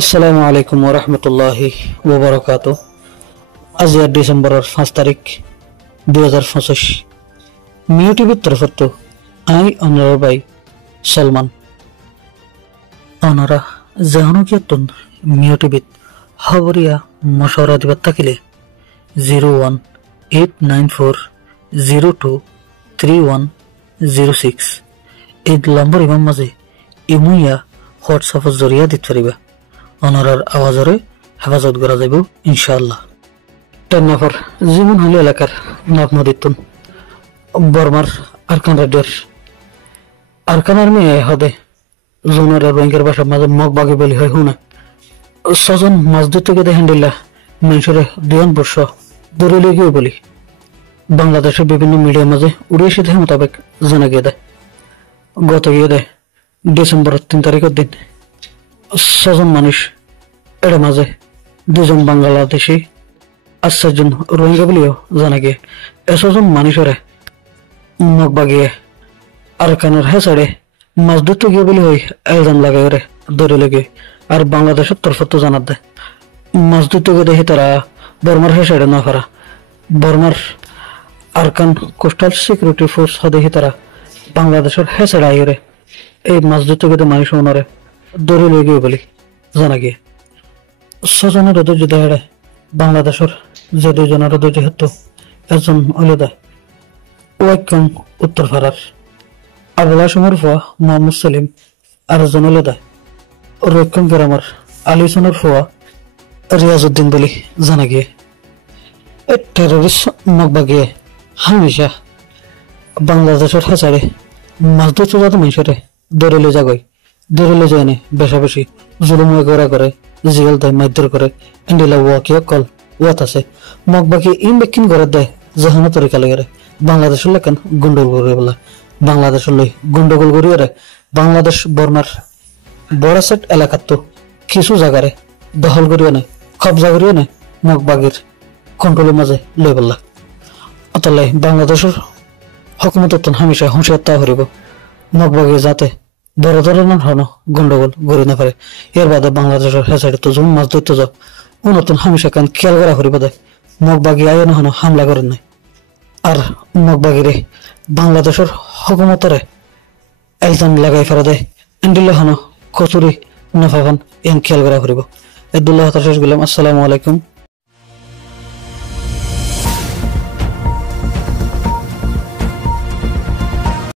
আসসালামু আলাইকুম ওয়া রাহমাতুল্লাহি ওয়া বারাকাতুহু। আজ ডিসেম্বরের 5 তারিখ 2025 মিও টিভির তরফত আই অনার ভাই সলমান অনারা জাহানুকিয়াতুন মিও টিভিত খবরিয়া মশওয়ারা দিবার থাকিলে 01894023106 এই নম্বর ইমাম মাঝে ইমুইয়া হোয়াটসঅ্যাপের জরিয়া দিতে পারিবা। অনারার আওয়াজরে হেফাজত করা যাইব ইনশাআল্লাহ। টেন্নাফর যেমন হল এলাকার নাক নদীতুন বর্মার আরকান রাজ্যের আরকানের মেয়ে হদে জোনারের ব্যাংকের বাসার মাঝে মগ বাগি বলি হয় হুনা ছজন মাছ ধরতে গেতে হ্যান্ডিল্লা মানুষের দুয়ান বর্ষ দৌড়ে গিয়ে বলি বাংলাদেশের বিভিন্ন মিডিয়ার মাঝে উড়িয়ে সেধে মোতাবেক জানা গিয়ে দেয়। গত গিয়ে দেয় ডিসেম্বরের 3 তারিখের দিন ছজন মানুষ এর মাঝে দুজন বাংলাদেশি আর 4জন রোহিঙ্গা বলেও জানা গিয়ে এছজন মানুষের মগ বাগিয়ে আরকানের হেসাড়ে মাছ ধরতে গিয়ে বলি হই এলজাম লাগাই রে দৌড়ে লেগে আর বাংলাদেশের তরফ তো জানার দেয় মাছ ধরতে গিয়ে দেখি তারা বর্মার হেসাড়ে না পারা বর্মার আরকান কোস্টাল সিকিউরিটি ফোর্স দেখি তারা বাংলাদেশের হেসাড়ে আইরে এই মাছ ধরতে গিয়ে মানুষ ওনারে দৌড়ে লেগে বলি জানা গিয়ে ছজনের ধৈর্য দেয় বাংলাদেশের যে দুজনের ধৈর্য হতো একজন আলাদা ওয়াইকম উত্তর ফারার আবুল হাশিমের ফুয়া মোহাম্মদ সেলিম আর একজন আলাদা রৈকম গ্রামের আলিসনের ফুয়া রিয়াজউদ্দিন বলি জানা গিয়ে এই টেররিস্ট মগবাগিয়ে হামেশা বাংলাদেশের হেসারে মাছ ধরতে যাতে মানুষের দৌড়ে লে যাগই দৌড়ে লে যায় বেশা বেশি জুলুম করে জিগল দেয় মারধর করে এন্ডিলা ওয়াকিয়া কল ওয়াত আছে মগবাকি ইন বেকিন করে দেয় জাহানো তরিকা লাগে বাংলাদেশের লেখেন গন্ডগোল করে বলা বাংলাদেশের লই গন্ডগোল করিয়ে বাংলাদেশ বর্মার বড়াসেট এলাকার তো কিছু জায়গারে দখল করিও না কবজা করিও না মগবাগির কন্ট্রোলের মাঝে লই বললা অতলে বাংলাদেশের হকুমত হামেশা হুঁশিয়ার তা হরিব মগবাগি যাতে বড় ধরনের হন গন্ডগোল গড়ি না পারে। এর বাদে বাংলাদেশের হেসাইডে তো জুম মাছ ধরতে যাও ও নতুন হামেশা কান খেয়াল করা হরিব দেয় মগবাগি আয় না হন হামলা করেন নাই আর মগবাগিরে বাংলাদেশের হকুমতরে এলজাম লাগাই ফেরা দেয় এন্ডিলে হন কচুরি নাফাফান এন খেয়াল করা হরিব। আব্দুল্লাহ শেষ গেলাম। আসসালামু আলাইকুম।